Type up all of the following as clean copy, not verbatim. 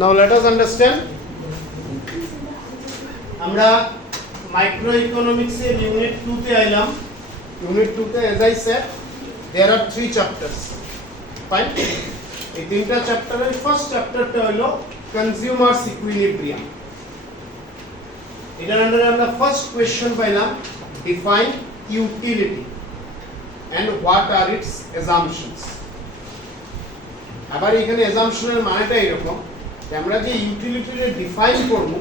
Now let us understand. আমরা micro economics এর unit 2 তে আইলাম। ইউনিট 2 তে as I said there are 3 chapters. Fine. এই তিনটা চ্যাপ্টারের ফার্স্ট চ্যাপ্টারটা হলো কনজিউমারস ইকুইলিব্রিয়াম। এটার আন্ডারে আমরা ফার্স্ট কোশ্চেন পাইলাম define utility and what are its assumptions. আবার এখানে অ্যাজাম্পশনের মানেটা এরকম যে আমরা যে ইউটিলিটিকে ডিফাইন করব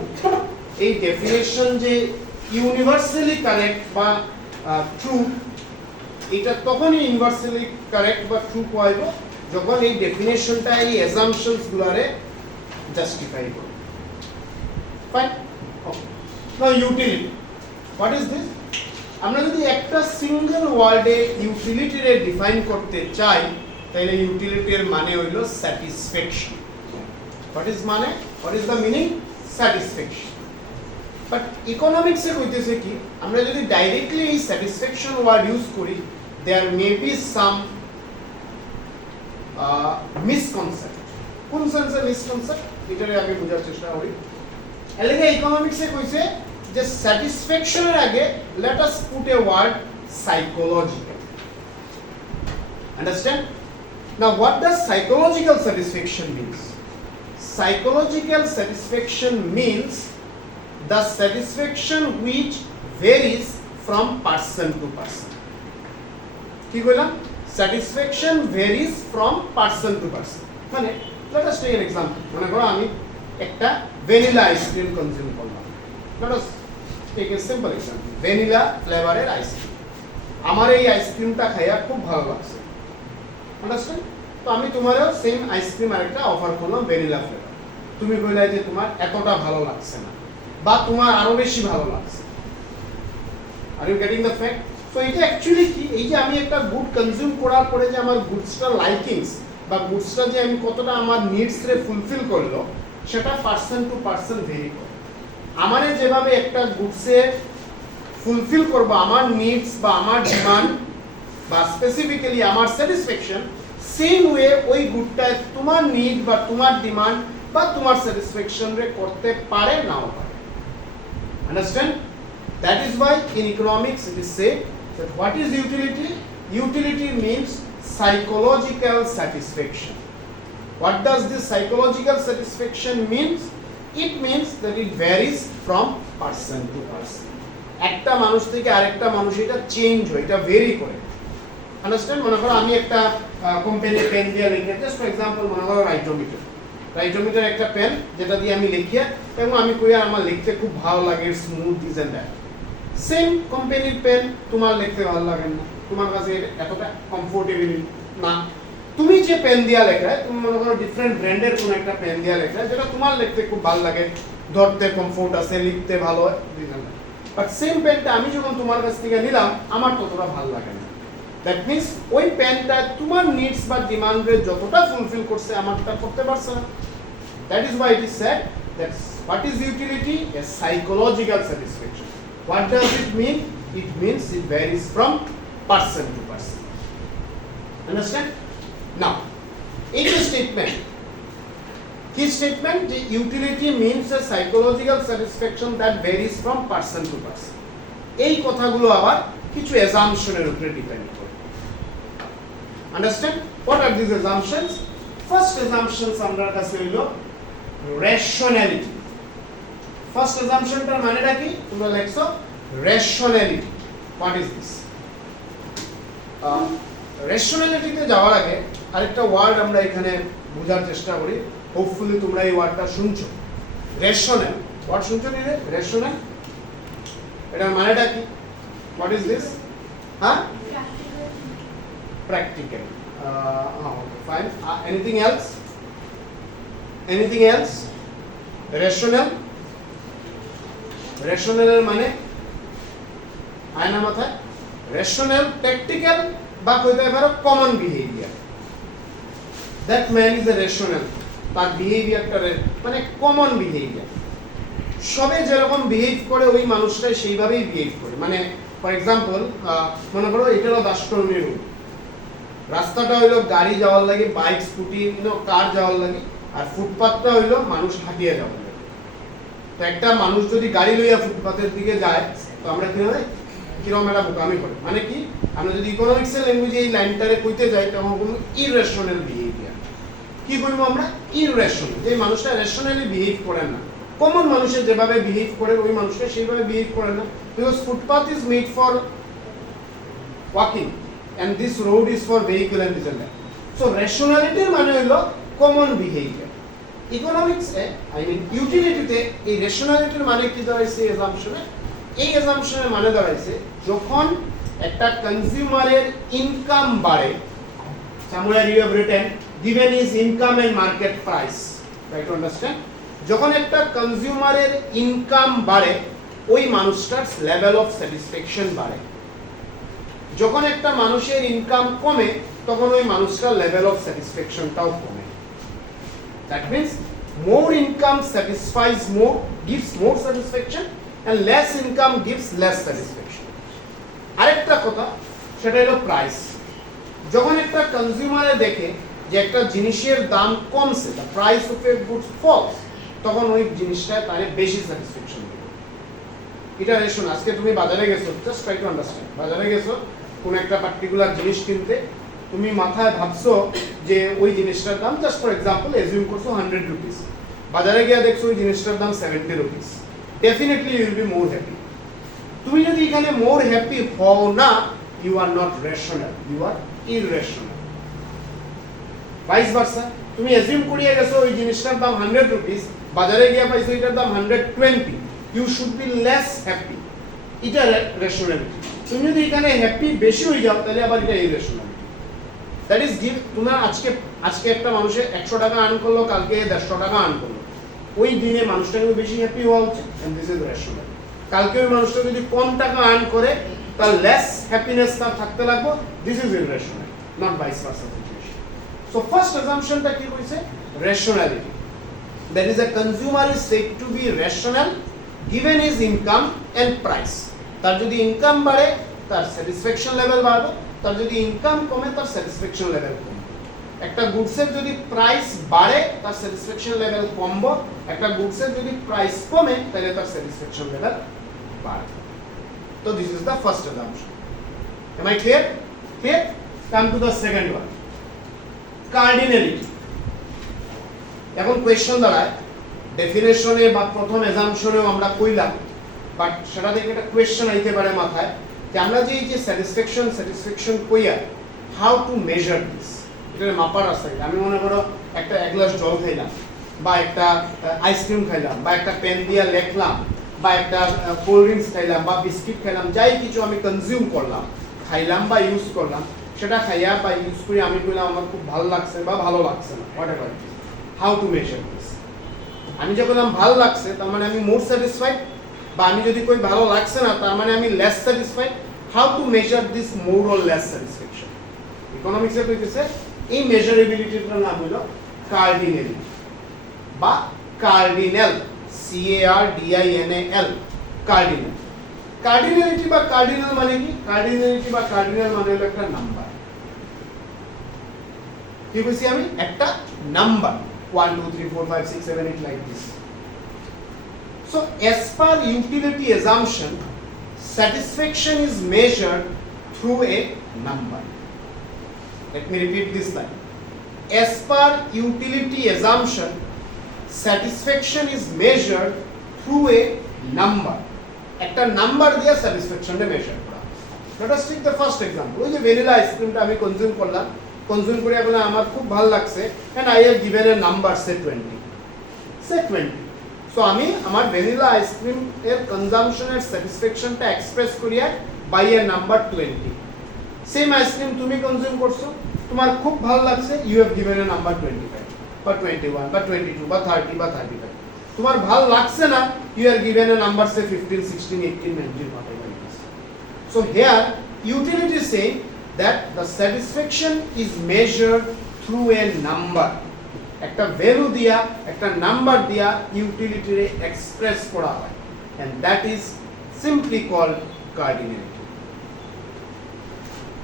এই ডেফিনেশন যে ইউনিভার্সালি কারেক্ট বা ট্রু, এটা তখনই ইউনিভার্সালি কারেক্ট বা ট্রু পাইব যখন এই ডেফিনেশনটা এই অ্যাজাম্পশনস গুলারে জাস্টিফাই করবে। Fine. Now utility, what is this? আমরা যদি একটা সিঙ্গেল ওয়ার্ডে ইউটিলিটিরে ডিফাইন করতে চাই তাহলে ইউটিলিটির মানে হইল স্যাটিসফ্যাকশন। হোয়াট ইজ মানে, what is the meaning? Satisfaction. But ইকোনমিক্সে কইতেছে কি, আমরা যদি ডাইরেক্টলি এই স্যাটিসফ্যাকশন ওয়ার্ড ইউজ করি দেয়ার মে বি সাম মিসকনসেপ্ট। কোন সেন্সে মিসকনসেপ্ট এটারে আগে বোঝার চেষ্টা করি। এলাকা ইকোনমিক্সে কইছে যে স্যাটিসফ্যাকশনের আগে let us put a word psychological. Understand? Now what does psychological satisfaction means? Psychological satisfaction means the satisfaction which varies from person to person. কি কইলাম? Satisfaction varies from person to person. মানে let us take an example. মনে করো আমি একটা vanilla ice cream consume করলাম। Let us take a simple example. Vanilla ফ্লেভারের ice cream. আমার এই আইসক্রিমটা খাইয়া খুব ভালো লাগছে। আন্ডারস্ট্যান্ড? তো আমি তোমারও সেম আইসক্রিম আরেকটা অফার করলাম ভ্যানিলা ফ্লেভার। তুমি কইলা যে তোমার এতটা ভালো লাগছে না বা তোমার আরো বেশি ভালো লাগছে। Are you getting the fact? So এটা অ্যাকচুয়ালি কি, এই যে আমি একটা গুড কনজিউম করার পরে যে আমার গুডসটা লাইকিংস বা গুডসটা যে আমি কতটা আমার নিডস রে ফুলফিল করলো সেটা পার্সন টু পার্সন ভেরি করে। আমারে যেভাবে একটা গুডসে ফুলফিল করব আমার নিডস বা আমার ডিমান্ড বা স্পেসিফিক্যালি আমার স্যাটিসফ্যাকশন, সেম ওয়ে ওই গুডটা তোমার নিড বা তোমার ডিমান্ড বা তোমার স্যাটিসফ্যাকশন রে করতে পারে নাও পারে। Understand? That is Y in economics it is say that what is utility? Utility means psychological satisfaction. What does this psychological satisfaction means? It means that it varies from person to person. একটা মানুষ থেকে আরেকটা মানুষ এটা change হয়, এটা very করে। Understand? মনে করো আমি একটা কোম্পানির পেন দিয়ে লিখে, জাস্ট ফর এক্সাম্পল মনে করো রাইটোমিটার। রাইটোমিটার একটা পেন যেটা দিয়ে আমি লিখি এবং আমি কই আর আমার লিখতে খুব ভালো লাগে, smooth this and that. Same কোম্পানির পেন তোমার লিখতে ভালো লাগে না, তোমার কাছে এতটা কমফোর্টেবল না। তুমি যে পেন দিয়া লেখা, তুমি মনে করো ডিফারেন্ট ব্র্যান্ডের কোন একটা পেন দিয়া লেখা যেটা তোমার লিখতে খুব ভালো লাগে, ধরতে কমফোর্ট আছে, লিখতে ভালো হয়, বাট সেম পেনটা আমি যখন তোমার কাছ থেকে নিলাম আমার ততটা ভালো লাগে না। দ্যাট মিন্স ওই পেনটা তোমার নিডস বা ডিমান্ডের যতটা ফুলফিল করছে আমারটা করতে পারছে না। That is why it is said that what is utility? A psychological satisfaction. What does it mean? It means it varies from person to person. Understand? Now, in his statement, the utility means a psychological satisfaction that varies from person to person. এই কথাগুলো আবার কিছু assumptionের উপরে depend করে। Understand? What are these assumptions? First assumptions আমরা কাছে হইল rationality. First assumptionটার মানেটা কি? তোমরা লেখছো rationality. What is this? রেশনালিটিতে যাওয়ার আগে আরেকটা ওয়ার্ড আমরা এখানে বোঝার চেষ্টা করি। হোপফুলি তোমরা এই ওয়ার্ডটা শুনছো, রেশনাল। ওয়ার্ড শুনছো কি? রেশনাল, এটার মানেটা কি? What is this? হ্যাঁ, practical. Okay fine. Anything else? Anything else? Rational, রেশনালের মানে আয়না মাথায়। রেশনাল, প্র্যাকটিক্যাল বা কইতে পারো common behaviour. That man is a rational. তার বিহেভিয়ারটা মানে কমন বিহেভিয়ার, সবে যেরকম বিহেভ করে ওই মানুষটাই সেইভাবেই বিহেভ করে। মানে ফর এক্সাম্পল মনে করো এটা হলো দাসকর্মীর রুট, রাস্তাটা হইলো গাড়ি যাওয়ার লাগে, বাইক স্কুটি কার যাওয়ার লাগে, আর ফুটপাথটা হইলো মানুষ হাঁটিয়ে যাবে। তো একটা মানুষ যদি গাড়ি লইয়া ফুটপাথের দিকে যায় তো আমরা কি হয় কিরকম একটা বোকামি করি, মানে কি আমরা যদি ইকোনমিক্সের ল্যাঙ্গুয়েজে এই লাইনটারে কইতে যাই তখন কোনো ইররেশনাল বিহেভিয়ার কি কইব আমরা, ইররেশনাল, যে মানুষটা রেশনালি বিহেভ করে না, কমন মানুষের যেভাবে বিহেভ করে ওই মানুষটা সেইভাবে বিহেভ করে না, because footpath is made for walking and this road is for vehicle and this and that. So rationality মানে হলো common behavior. Economics I mean utility তে এই rationality মানে কি দাঁড়াইছে assumption এই assumption এর মানে দাঁড়াইছে যখন একটা কনজিউমারের ইনকাম বাড়ে, somewhere you have written given is income and market price, try to understand, যখন একটা কনজিউমারের ইনকাম বাড়ে ওই মানুষটার লেভেল অফ স্যাটিসফ্যাকশন বাড়ে, যখন একটা মানুষের ইনকাম কমে তখন ওই মানুষটার লেভেল অফ স্যাটিসফ্যাকশনটাও কমে। That means more income satisfies more, gives more satisfaction and less income gives less satisfaction. আরেকটা কথা সেটা হলো প্রাইস। যখন একটা কনজিউমারে দেখে যে একটা জিনিসের দাম কমছে, the price of a goods falls, তখন ওই জিনিসটা তার বেশি স্যাটিসফ্যাকশন দেবে। এটা রেশন। আজকে তুমি বাজারে গেছো, জাস্ট ট্রাই টু আন্ডারস্ট্যান্ড, বাজারে গেছো কোন একটা পার্টিকুলার জিনিস কিনতে, তুমি মাথায় ভাবছো যে ওই জিনিসটার দাম, জাস্ট ফর এক্সাম্পল এজিউম করছো 100 রুপিস, বাজারে গিয়ে দেখছো ওই জিনিসটার দাম 70 rupees, definitely you will be more happy. তুমি যদি এখানে মোর হ্যাপি হও না, you are not rational, you are irrational. Vice versa, তুমি এজিউম করিয়ে গেছো ওই জিনিসটার দাম 100 রুপিস, বাজারে গিয়ে পাইছো এটার দাম 120, you should be less happy, এটা রেশনালিটি। তুমি যদি এখানে হ্যাপি বেশি হয়ে যাও তাহলে আবার এটা ইরেশনালিটি। দ্যাট ইজ গিভ, তোমার আজকে একটা মানুষে 100 টাকা আর্ন করলো, কালকে 150 টাকা আর্ন করলো, ওই দিনে মানুষটা কিন্তু বেশি হ্যাপি হওয়া উচিত, এন্ড দিস ইজ রেশনাল। কালকে ওই মানুষটা যদি কম টাকা আর্ন করে তার লেস হ্যাপিনেস তার থাকতে লাগবে, this is irrational, not vice versa situation. So first অ্যাজাম্পশনটা কি হইছে, rationality. That is a consumer is said to be rational given his income and price. তার যদি ইনকাম বাড়ে তার স্যাটিসফ্যাকশন লেভেল বাড়বে, তার যদি ইনকাম কমে তার স্যাটিসফ্যাকশন লেভেল কমবে। একটা গুডসের যদি প্রাইস বাড়ে তার স্যাটিসফ্যাকশন লেভেল কমবে, একটা গুডসের যদি প্রাইস কমে তাহলে তার স্যাটিসফ্যাকশন লেভেল বাড়বে। তো this is the first assumption. Am I clear? Clear? Come to the second one, cardinality. এখন কোয়েশ্চন দাঁড়ায়, ডেফিনেশনে বা প্রথম অ্যাজাম্পশনেও আমরা কইলাম, বাট সেটা থেকে একটা কোয়েশ্চন আইতে পারে মাথায় যে আমরা যে এই যে স্যাটিসফ্যাকশন কইয়া, হাউ টু মেজার দিস, এটা মাপার আছে। আমি মনে করো একটা 1 গ্লাস জল খাইলাম, বা একটা আইসক্রিম খাইলাম, বা একটা পেন দিয়ে লেখলাম, বা একটা কোল্ড ড্রিঙ্কস খাইলাম, বা বিস্কিট খাইলাম, যাই কিছু আমি কনজিউম করলাম, খাইলাম বা ইউজ করলাম, সেটা খাইয়া বা ইউজ করে আমি কইলাম আমার খুব ভালো লাগছে বা ভালো লাগছে না, what ever, how to measure this. আমি যে বললাম ভালো লাগছে তার মানে আমি মোর স্যাটিসফাইড, বা আমি যদি কই ভালো লাগছে না তার মানে আমি less satisfied. How to measure this more or less satisfaction? ইকোনমিক্সে কইতেছে এই মেজারেবিলিটিটার নাম হলো কার্ডিনালিটি বা কার্ডিনাল, CARDINAL, কার্ডিনাল। কার্ডিনালিটি বা কার্ডিনাল মানে কি? কার্ডিনালিটি বা কার্ডিনাল মানে হলো একটা নাম্বার। কি কইছি আমি? একটা number, 1 2 3 4 5 6 7 8 like this. So as per utility assumption, satisfaction is measured through a number. Let me repeat this line. As per utility assumption, satisfaction is measured through a number. একটা number দিয়ে স্যাটিসফ্যাকশনটা measure করা। Let us take the first example. ওই যে vanilla আইসক্রিমটা আমি consume করলাম, consume করে এখন আমার খুব ভালো লাগছে, and I have given a number say 20. Say 20. So আমি আমার ভ্যানিলা আইসক্রিম এর কনজাম্পশনের স্যাটিসফ্যাকশনটা এক্সপ্রেস করিয়া by a number 20। Same ice cream তুমি কনজিউম করছো, তোমার খুব ভালো লাগছে, you have given a number 25 বা 21 বা 22 বা 30 বা 35। তোমার ভালো লাগছে না, you are given a number say 15 16 18 19 whatever it is. So here utility is saying that the satisfaction is measured through a number. একটা ভ্যালু দিয়া, একটা নাম্বার দিয়া ইউটিলিটিরে এক্সপ্রেস করা হয়, and that is simply called cardinality.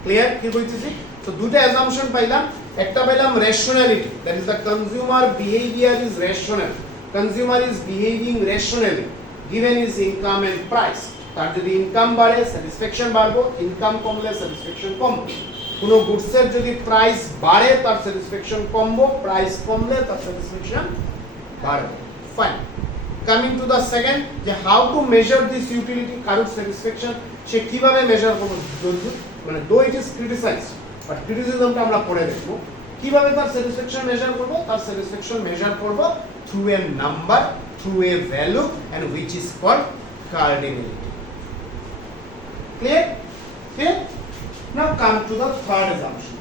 Clear? কি বলতেছি? তো দুটো অ্যাজাম্পশন পাইলাম, একটা পেলাম rationality, that is the consumer behavior is rational, consumer is behaving rationally given his income and price. তার যদি ইনকাম বাড়ে স্যাটিসফ্যাকশন বাড়বো, ইনকাম কমলে স্যাটিসফ্যাকশন কমবে। কোনো গুডসের যদি প্রাইস বাড়ে তার স্যাটিসফ্যাকশন কমবো, প্রাইস কমলে তার স্যাটিসফ্যাকশন বাড়বে। Fine, coming to the second, যে how to measure this utility, কারোর স্যাটিসফ্যাকশন সে কিভাবে মেজার করবে, মানে though it is criticise, but ক্রিটিসিজমটা আমরা পড়ে দেখবো। কিভাবে তার স্যাটিসফ্যাকশন মেজার করব, তার স্যাটিসফ্যাকশন মেজার করব through a number, through a value, and which is called cardinality. Clear? Clear? Now come to the third assumption.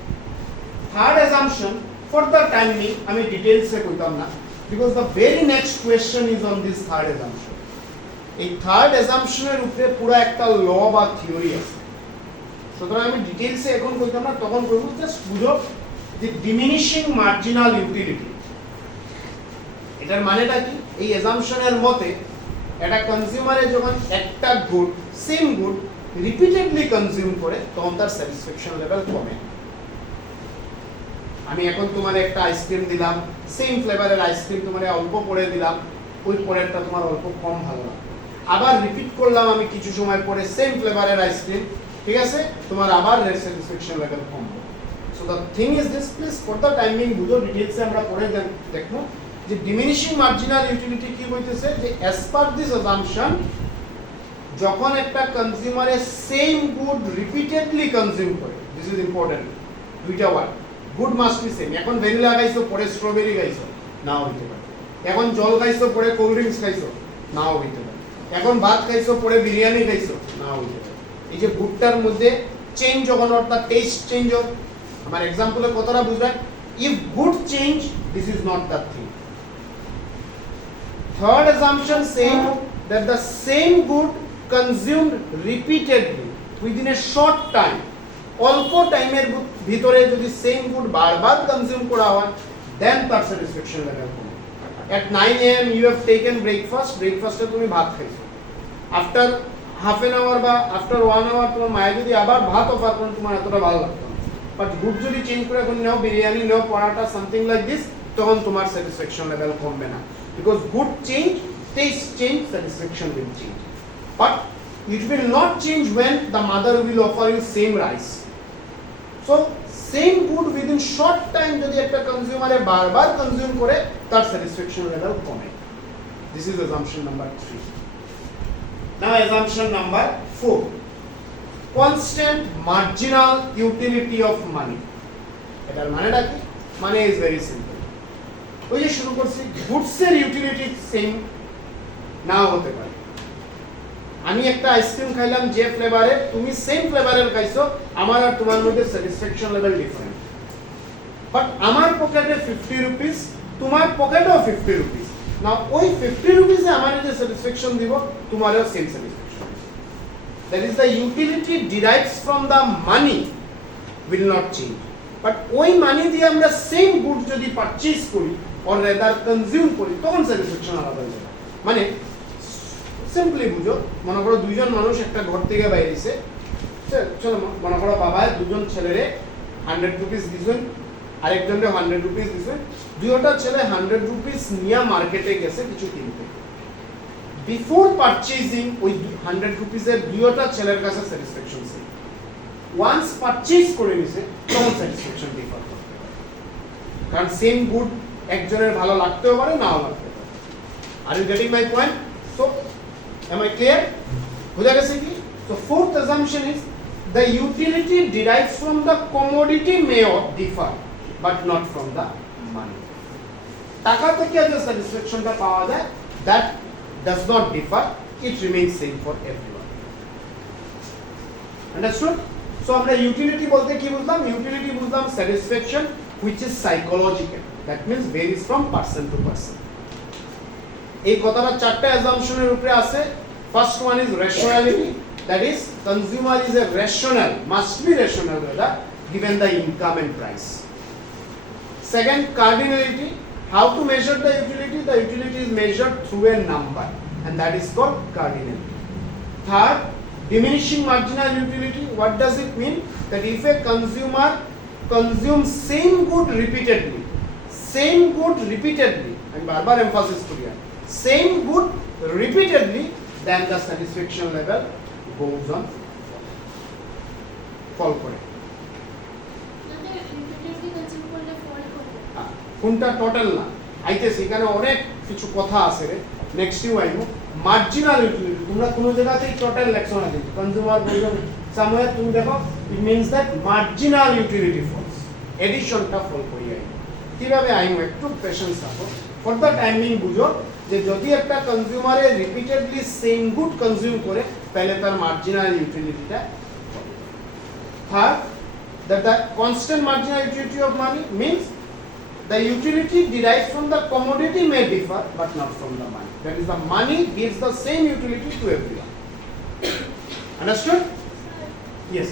Third assumption, for the time being, আমি ডিটেইলসে কইতাম না, because the very next question is on this third assumption. এই third অ্যাজাম্পশনের উপরে পুরো একটা ল বা theory আছে, সুতরাং আমি ডিটেইলসে এখন কইতাম না, তখন কইব। জাস্ট বুঝো যে ডিমিনিশিং মার্জিনাল ইউটিলিটি, এটার মানেটা কি? এই অ্যাজাম্পশনের মতে একটা কনজিউমারে যখন একটা good, same good repeatedly consume করে তখন তার স্যাটিসফ্যাকশন লেভেল কমে। আমি এখন তোমার একটা আইসক্রিম দিলাম, সেম ফ্লেভারের আইসক্রিম তোমার অল্প পরে দিলাম, ওই পরেরটা তোমার অল্প কম ভালো লাগে। আবার রিপিট করলাম আমি কিছু সময় পরে সেম ফ্লেভারের আইসক্রিম, ঠিক আছে, তোমার আবার satisfaction level com. So the thing is this, please for the timing বুঝো, ডিটেইলসে আমরা পরে দেখবো যে ডিমিনিশিং মার্জিনাল ইউটিলিটি কি বলতেছে, যে অ্যাজ পার দিস অ্যাজাম্পশন যখন একটা কনজিউমারে সেম গুড রিপিটেডলি কনজিউম করে, দিস ইজ ইম্পর্টেন্ট, দুইটা word, good must be same. এখন ভ্যানিলা খাইছো পরে স্ট্রবেরি খাইছো, নাও হইতে পারে। এখন জল খাইছো পরে কোল্ড ড্রিঙ্কস খাইছো, নাও হইতে পারে। এখন ভাত খাইছো পরে বিরিয়ানি খাইছো, নাও হইতে পারে। এই যে গুডটার মধ্যে চেঞ্জ যখন অর্থাৎ টেস্ট চেঞ্জ হয়, আমার এক্সাম্পলে কতটা বুঝবেন, if good change this is not the thing. Third assumption saying that the same good consumed repeatedly within a short time, অল্প টাইমের ভিতরে যদি সেম গুড বারবার কনজিউম করা হয়, দেন তার স্যাটিসফ্যাকশন লেভেল কমে। At 9 AM you have taken breakfast, ব্রেকফাস্টে তুমি ভাত খাইছো, আফটার হাফ এন আওয়ার বা আফটার 1 আওয়ার তোমার মায়ের যদি আবার ভাত অফার করেন, তোমার এতটা ভালো লাগতো না, বাট গুড যদি চেঞ্জ করে এখন নাও বিরিয়ানি, নাও পরাটা, সামথিং লাইক দিস, তখন তোমার স্যাটিসফ্যাকশন লেভেল কমবে না। Because good change, taste change, satisfaction will change. But it will not change when the mother will offer you same rice. So same good within short time যদি একটা কনজিউমারে বারবার consume করে, তার satisfaction level কমে। This is assumption number 3. Now assumption number 4. Constant marginal utility of money. এটার মানেটা কি? মানে is very simple. ওই যে শুরু করছি, গুডসের ইউটিলিটি সেম নাও হতে পারে। আমি একটা আইসক্রিম খাইলাম যে ফ্লেভারে, তুমি সেম ফ্লেভারের খাইছো, আমার আর তোমার মধ্যে স্যাটিসফ্যাকশন লেভেল ডিফারেন্ট। বাট আমার পকেটে 50 রুপিস, তোমার পকেটেও 50 রুপিস, না ওই 50 রুপিসে আমার যে স্যাটিসফ্যাকশন দিব, তোমারও same satisfaction. That is the utility derives from the money will not change. But ওই মানি দিয়ে আমরা সেম গুড যদি পারচেজ করি or rather consume করি, তখন স্যাটিসফ্যাকশন আলাদা হয়ে যায়। মানে সিম্পলি বুঝো, মনে করো দুইজন মানুষ একটা ঘর থেকে বাইরেছে, চলো মনে করো বাবা দুজন ছেলেরে 100 রুপিস দিছেন, আরেকজনকে 100 রুপিস দিছেন, দুইটা ছেলে 100 রুপিস নিয়ে মার্কেটে গেছে কিছু কিনতে। বিফোর পারচেজিং ওই 100 রুপিসের দুইটা ছেলের কাছে স্যাটিসফ্যাকশন সেম। ওয়ান্স পারচেজ করে নিছে, তখন স্যাটিসফ্যাকশন ডিফার করতে পারে, কারণ সেম গুড একজনের ভালো লাগতেও পারে, নাও লাগতে পারে। Are you getting my point? So am I clear? বুঝা গেছে কি? So fourth assumption is the utility derived from the commodity may differ but not from the money. টাকা থেকে যে স্যাটিসফ্যাকশনটা পাওয়া যায়, that does not differ, it remains same for everyone. Understood? So আমরা utility বলতে কি বুঝলাম? ইউটিলিটি বুঝলাম satisfaction which is psychological, that means varies from person to person. এই কথাটা চারটা অ্যাজাম্পশনের উপরে আছে। First one is rationality, that is consumer is a rational, must be rational whether given the income and price. Second, cardinality, how to measure the utility? The utility is measured through a number and that is called cardinality. Third, diminishing marginal utility, what does it mean? That if a consumer consume same good repeatedly, আমি বারবার emphasis করি same good repeatedly, then the satisfaction level goes on fall করে। কোনটা total না আইতেছে, এখানে অনেক কিছু কথা আছে রে, নেক্সট ইউ আইবো। মার্জিনাল ইউটিলিটি তোমরা কোন জায়গাতেই টোটাল লেখছো না, কিন্তু কনজিউমার বলবেন সামওয়্যার তুমি দেখো it means that marginal utility falls, এডিশনটা ফল করি আইবো। কিভাবে আইবো একটু পেশেন্স রাখো, ফর দ্য টাইমিং বুঝো যে যদি একটা কনজিউমারে রিপিটেডলি সেম গুড কনজিউম করে তাহলে তার মার্জিনাল ইউটিলিটিটা। Third, that the constant marginal utility of money means the utility derived from the commodity may differ but not from the money. That is, the money gives the same utility to everyone. Understood? Yes.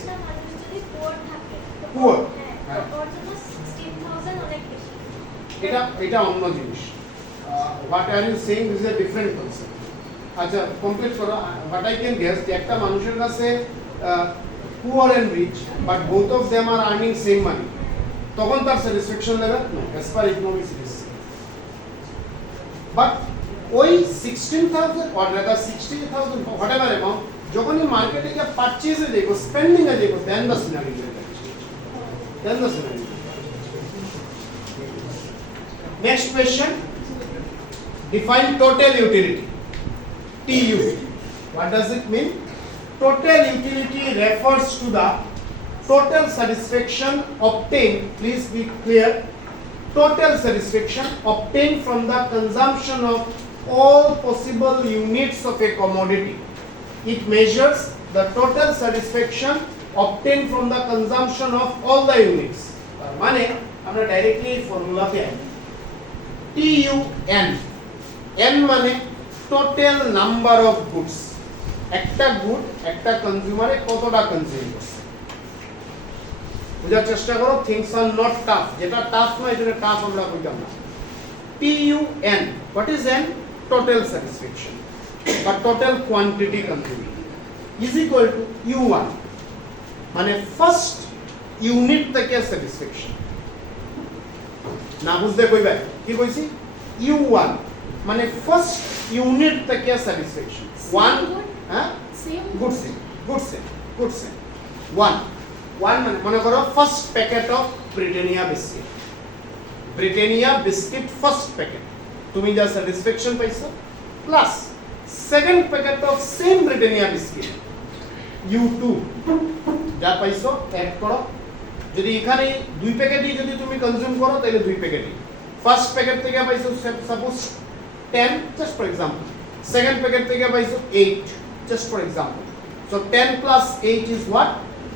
Poor. এটা অন্য জিনিস। What are you saying? This is a different concept. আচ্ছা complete করো। What I can guess যে একটা মানুষের কাছে poor and rich but both of them are earning same money, তখন তার satisfaction level no as per economics it is same. But ওই 16,000 or rather 60,000 whatever amount যখনই মার্কেটে গিয়ে পারচেজে যাইবো, স্পেন্ডিং এ যাইবো, then the scenario Next question, define total utility, TU. What does it mean? Total utility refers to the total satisfaction obtained, please be clear, total satisfaction obtained from the consumption of all possible units of a commodity. It measures the total satisfaction obtained from the consumption of all the units. মানে আমরা directly ফর্মুলাতে আসি, TUN, N মানে total number of goods, একটা good একটা কনজিউমারে কতটা consume করছে। বুঝার চেষ্টা করো, থিংস আর নট টাফ, যেটা টাফ নয় এটা টাফ আমরা কইতাম না। TUN, what is N? Total satisfaction বা total quantity consumed is equal to U1 মানে ফার্স্ট ইউনিট থেকে স্যাটিসফ্যাকশন। না বুঝতে কইবা কি কইছি? U1 মানে ফার্স্ট ইউনিট থেকে স্যাটিসফ্যাকশন। 1 হ্যাঁ গুড সেম 1 মানে মনে করো first packet of Britannia biscuit first packet, তুমি যা স্যাটিসফ্যাকশন পাইছো plus second packet of same Britannia biscuit U2 যা পাইছো অ্যাড করো। যদি এখানে দুই প্যাকেটই যদি তুমি কনজিউম করো তাহলে দুই প্যাকেটই, ফার্স্ট প্যাকেট থেকে পাইছো suppose 10 just for example, second packet থেকে পাইছো 8 just for example, so 10 plus 8 is what?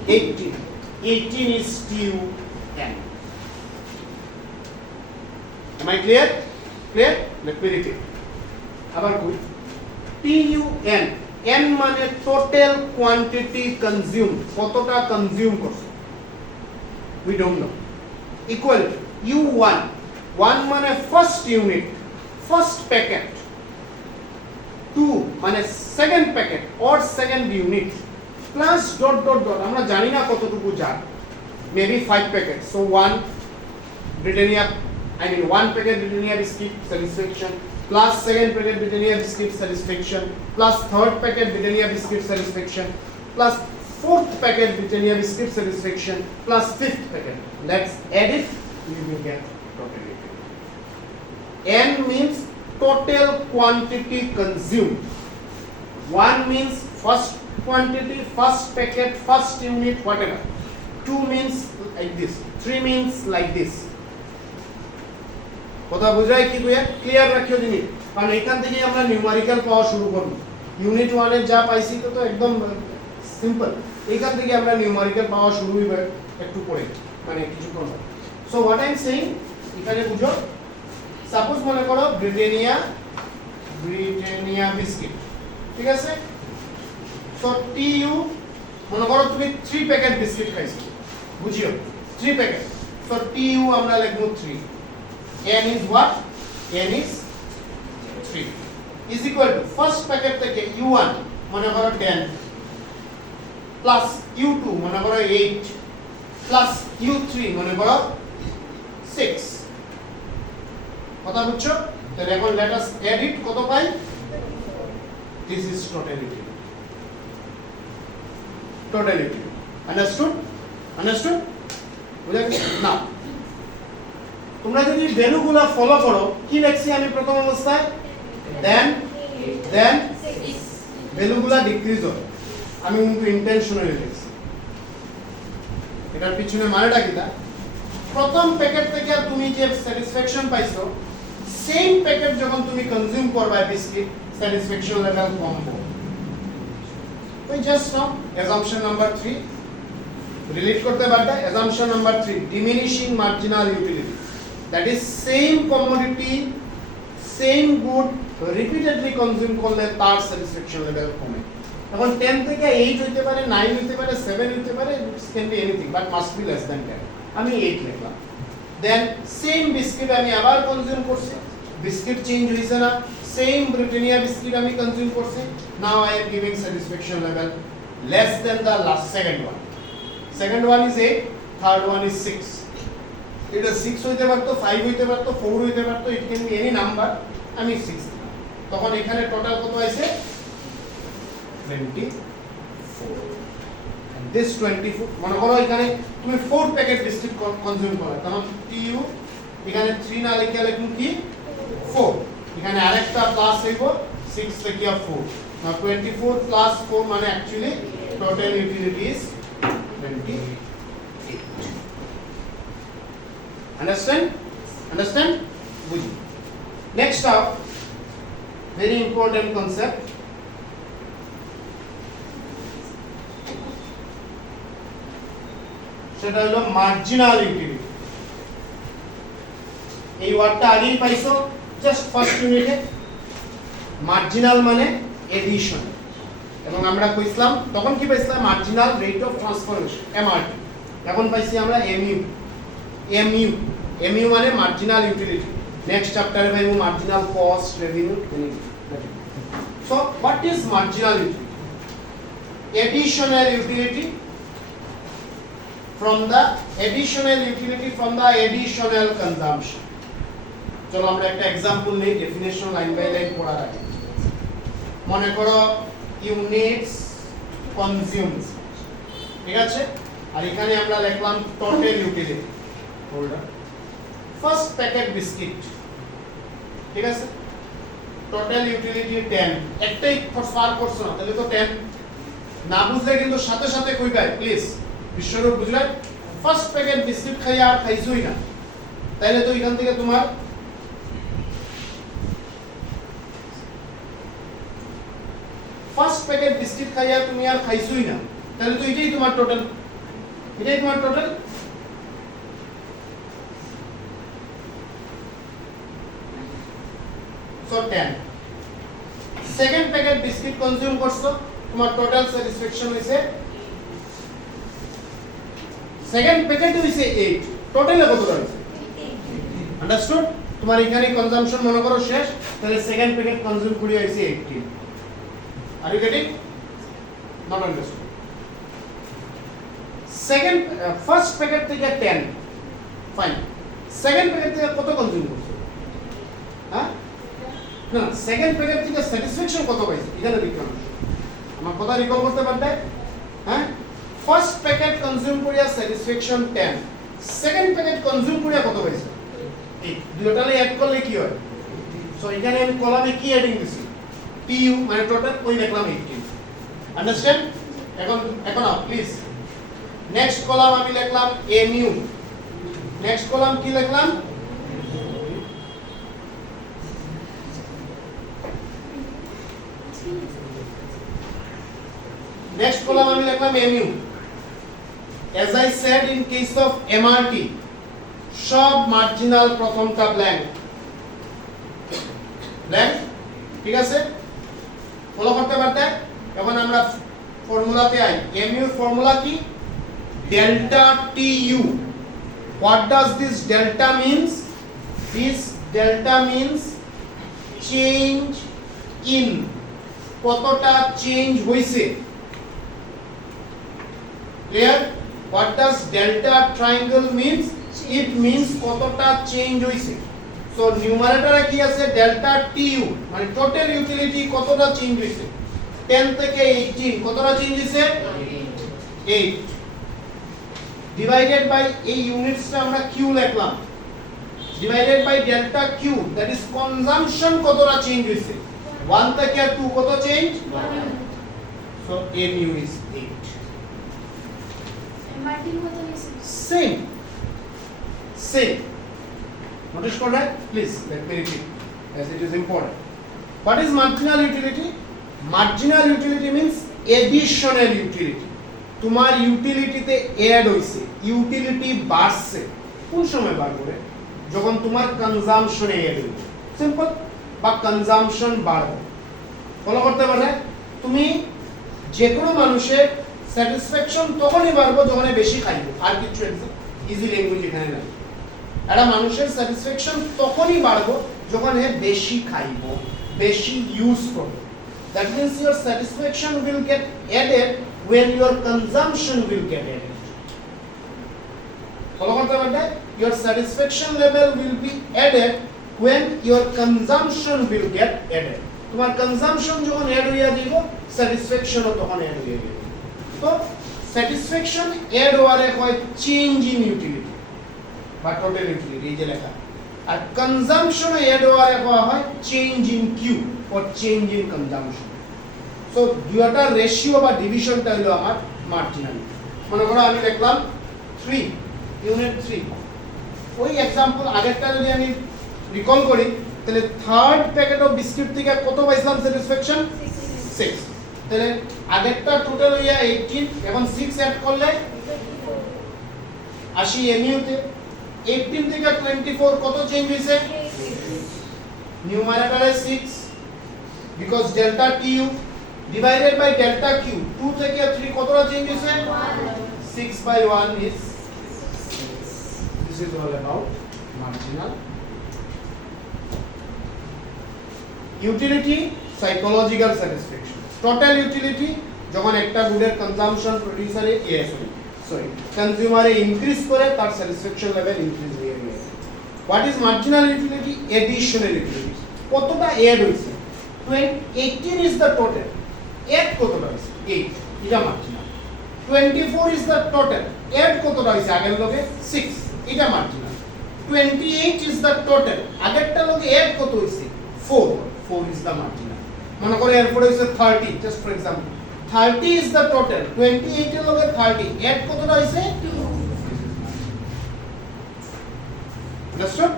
18 is TUN. Am I clear? Let me repeat. আবার কই, TUN, N মানে total quantity consumed, কতটা কনজিউম করছো we don't know, equal to U1, 1 মানে first unit first packet, 2 মানে second packet or second unit plus dot dot dot, আমরা জানি না কতটুকু যার, maybe 5 packet, so 1 Britannia one packet Britannia biscuit satisfaction plus second packet Britannia biscuit satisfaction plus third packet Britannia biscuit satisfaction plus fourth packet Britannia biscuit satisfaction plus fifth packet. Let's add it, we will get total utility. N means total quantity consumed. 1 means first quantity, first packet, first unit, whatever. 2 means like this. 3 means like this. কথা বুঝাই কি clear রাখিও জিনিস, কারণ এখান থেকে আমরা numerical পাওয়া শুরু করব। ইউনিট 1 এর যা পাইছি তো একদম সিম্পল, এখান থেকে আমরা নিউমারিক্যাল পাওয়া শুরু হইবে একটু পরে, মানে কিছুক্ষণ পরে। So what I am saying, এখানে বুঝো, সাপোজ মনে করো ব্রিটানিয়া বিস্কিট, ঠিক আছে? সো TU মনে করো তুমি 3 প্যাকেট বিস্কিট খাইছো, বুঝিও 3 প্যাকেট, সো TU আমরা লিখব 3, N is what? N is 3 is equal to first packet থেকে U1 মনে করো 10 plus U2 মনে করো 8 plus u3 মনে করো 6 কথা বুঝছো তাহলে এখন লেট আস এডিট কত পাই দিস ইজ টোটালিটি আন্ডারস্টুড বুঝা গেছে না তোমরা যদি ভ্যালুগুলো ফলো করো কি লিখছি আমি প্রথম অবস্থায় দেন ভ্যালুগুলো ডিক্রিজ হয় আমি কিন্তু ইন্টেনশনালি লিখছি এটার পিছনে মানেটা কি তা প্রথম প্যাকেট থেকে তুমি যে স্যাটিসফ্যাকশন পাইছো সেম প্যাকেট যখন তুমি কনজিউম করবা বিস্কিট স্যাটিসফ্যাকশন লেভেল কম হবে ওই just now assumption number 3 relate করতে পারবে assumption number 3 diminishing marginal utility that is same commodity same good repeatedly consume করলে তার স্যাটিসফ্যাকশন লেভেল কমে এখন 10 থেকে 8 হইতে পারে 9 হইতে পারে 7 হইতে পারে it can be anything but must be less than 10 আমি 8 লিখলাম দেন সেম বিস্কিট আমি আবার কনজিউম করছি বিস্কিট চেঞ্জ হইছে না সেম ব্রিটানিয়া বিস্কিট আমি কনজিউম করছি now I am giving satisfaction level less than the last second one is 8 third one is 6 এটা 6 হইতে পারতো 5 হইতে পারতো 4 হইতে পারতো it can be any number আমি 6 তখন এখানে টোটাল কত আছে 24 and this 24 মনে করো এখানে তুমি 4 প্যাকেট বিস্কিট কনজিউম করো তখন টিইউ এখানে 3 না লিখে লিখুন কি 4 এখানে আরেকটা প্লাস হইব 6 লিখিয়া 4 now 24 plus 4 মানে actually total utility is 28 understand বুঝি next up very important concept সেটা হলো মার্জিনাল ইউটিলিটি এই ওয়ার্ডটা আগেই পাইছো জাস্ট ফার্স্ট ইউনিটে মার্জিনাল মানে এডিশন এবং আমরা কইছিলাম তখন কি পাইছিলাম marginal rate of transformation MRT এখন পাইছি আমরা এমইউ মানে মার্জিনাল ইউটিলিটি নেক্সট চ্যাপ্টারে পাইবো marginal cost revenue so what is marginal utility additional utility from the additional consumption চলো আমরা একটা एग्जांपल নেই ডেফিনিশন লাইন বাই লাইন পড়ার আগে মনে করো ইউনিটস কনজিউমড ঠিক আছে আর এখানে আমরা লিখলাম total utility holder first packet biscuit ঠিক আছে টোটাল ইউটিলিটি 10 একটাই ফার করছ না তাহলে তো 10 না বুঝলে কিন্তু সাথে সাথে কইবাই প্লিজ বিশ্বরূপ বুঝলেন ফার্স্ট প্যাকেট বিস্কিট খাইয়া আর খাইছই না তাইলে তো এখান থেকে তোমার ফার্স্ট প্যাকেট বিস্কিট খাইয়া তুমি আর খাইছই না তাহলে তো এটাই তোমার total so 10 second packet biscuit consume করছো তোমার টোটাল স্যাটিসফ্যাকশন হইছে সেকেন্ড প্যাকেট হইছে 8 টোটালে কত হইছে আন্ডারস্টুড তোমার এখানে কনজাম্পশন মনে করো শেষ তাহলে সেকেন্ড প্যাকেট কনজিউম করি হইছে 18 are you getting not understood second first packet থেকে 10 ফাইন সেকেন্ড প্যাকেট থেকে কত কনজিউম করছো হ্যাঁ না সেকেন্ড প্যাকেট থেকে স্যাটিসফ্যাকশন কত পাইছো এখানে দেখলাম আমার কথা রিকল করতে পারবে হ্যাঁ ফার্স্ট প্যাকেট কনজিউম করিয়া স্যাটিসফ্যাকশন 10 সেকেন্ড প্যাকেট কনজিউম করিয়া কত পাইছো 8 দুটোটালে অ্যাড করলে কি হয় সো এখানে আমি কলামে কি অ্যাডিং দিছি টিইউ মানে টোটাল ওই লিখলাম 18 আন্ডারস্ট্যান্ড এখন আও প্লিজ নেক্সট কলাম আমি লিখলাম এমইউ নেক্সট কলাম কি লিখলাম next column আমি লিখলাম mu as I said in case of MRT সব মার্জিনাল প্রথমটা ব্ল্যাঙ্ক ঠিক আছে ফলো করতে পারতে এখন আমরা ফর্মুলাতে আই mu ফর্মুলা কি delta tu what does this delta means this delta means change in কতটা চেঞ্জ হইছে clear What does delta triangle means? It means কতটা চেঞ্জ হইছে। সো নিউমারেটরে কি আছে ডেল্টা টিইউ মানে টোটাল ইউটিলিটি কতটা চেঞ্জ হইছে 10 থেকে 18 কতটা চেঞ্জ হইছে 8 ডিভাইডেড বাই এই ইউনিটসটা আমরা কিউ লিখলাম divided by delta Q that is consumption কতটা চেঞ্জ হইছে 1 থেকে 2 কত চেঞ্জ 1 সো mu is 8 মার্টিন কত নিছে same notice for that please let me repeat as it is important. What is marginal utility? Marginal utility means additional utility. তোমার ইউটিলিটিতে add হইছে utility বাড়ছে কোন সময় বাড়বে যখন তোমার কনজাম্পশনে অ্যাড হইবে সিম্পল বা কনজাম্পশন বাড়বে ফলো করতে পারলে তুমি যে কোনো মানুষের স্যাটিসফ্যাকশন তখনই বাড়বে যখন বেশি খাইবে আর কিছু ইজি ল্যাঙ্গুয়েজ এখানে না একটা মানুষের স্যাটিসফ্যাকশন তখনই বাড়বে যখন বেশি খাইব বেশি ইউজ করবে that means your satisfaction will get added when your consumption will get added follow করতে পারবে your satisfaction level will be added when your consumption will get added তোমার consumption যখন অ্যাড হইয়া দিব satisfaction ও তখন অ্যাড হইয়া যাবে তো satisfaction অ্যাড হওয়ারে হয় চেঞ্জ ইন ইউটিলিটি বা টোটাল ইউটিলিটি এই যে লেখা আর consumption অ্যাড হওয়ারে হয় change in Q or change in consumption so দুইটার রেশিও বা ডিভিশনটা হলো আমার মার্জিনাল মনে করো আমি লিখলাম 3 ইউনিট 3 ওই एग्जांपल আগেরটা যদি আমি রিকল করি তাহলে থার্ড প্যাকেট অফ বিস্কিট থেকে কত পাইছিলাম স্যাটিসফ্যাকশন 6 তাহলে আগেরটা টোটাল হইয়া 18 এখন 6 অ্যাড করলে 80 এমইউ তে 18 থেকে 24 কত চেঞ্জ হইছে নিউমারেটরে 6 because delta tu divided by delta q 2 থেকে 3 কতটা চেঞ্জ হইছে 6 by 1 is this is all about marginal utility psychological satisfaction total utility যখন একটা গুডের কনজাম্পশন প্রোডিউসারে সরি কনজিউমারে ইনক্রিজ করে তার স্যাটিসফ্যাকশন লেভেল ইনক্রিজ হয়ে যায় what is marginal utility additional utility কতটা এড হইছে 18 is the total 8 কতটা হইছে 8 এটা মার্জিনাল 24 is the total 8 কতটা হইছে আগের লগে 6 এটা মার্জিনাল 28 is the total আগেরটা লগে 8 কত হইছে 4 is the marginal মনে করে এরপরে হইছে 30 just for example 30 is the total 28 এর লগে 30 8 কতটা হইছে 2 understood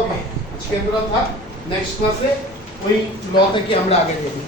okay আজকে এতটা থাক নেক্সট ক্লাসে ওই ল থেকে আমরা আগে যাবো